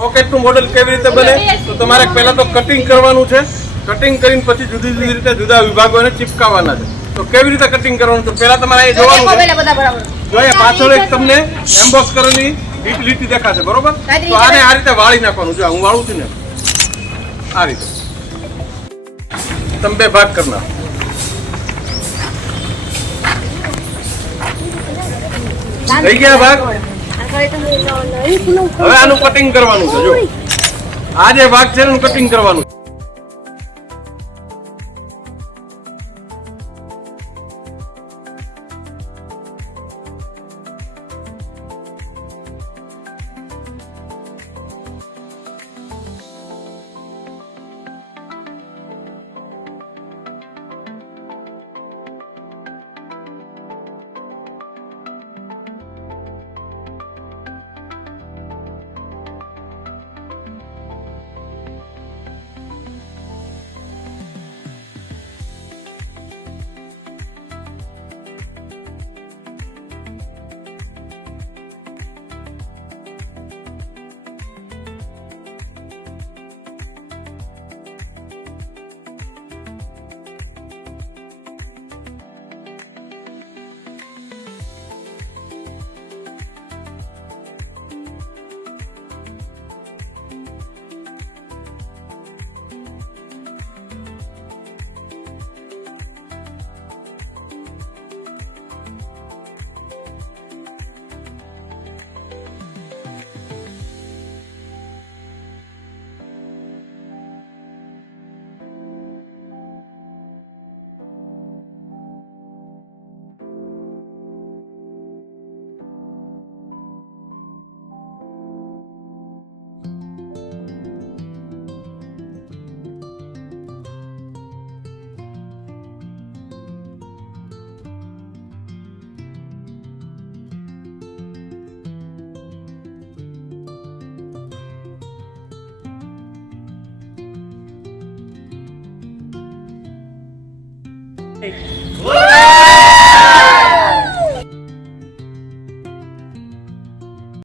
રોકેટનું model કેવી રીતે બને તો તમારે પહેલા તો કટિંગ કરવાનું છે. કટિંગ કરીને પછી જુદી જુદી રીતે જુદા વિભાગોને ચિપકાવવાના છે. તો કેવી રીતે કટિંગ કરવાનું તો પહેલા તમારે અહીં જોવાનું જોઈએ. પાછળ એક તમને એમ્બોસ કરેલી લીટી દેખાશે, બરોબર? તો આને આ રીતે વાળી નાખવાનું. જો હું વાળું છું ને આ રીતે તમે બે ભાગ કરના. થઈ ગયા ભાગ. હવે આનું કટિંગ કરવાનું છે. જો આ જે ભાગ છે એનું કટિંગ કરવાનું.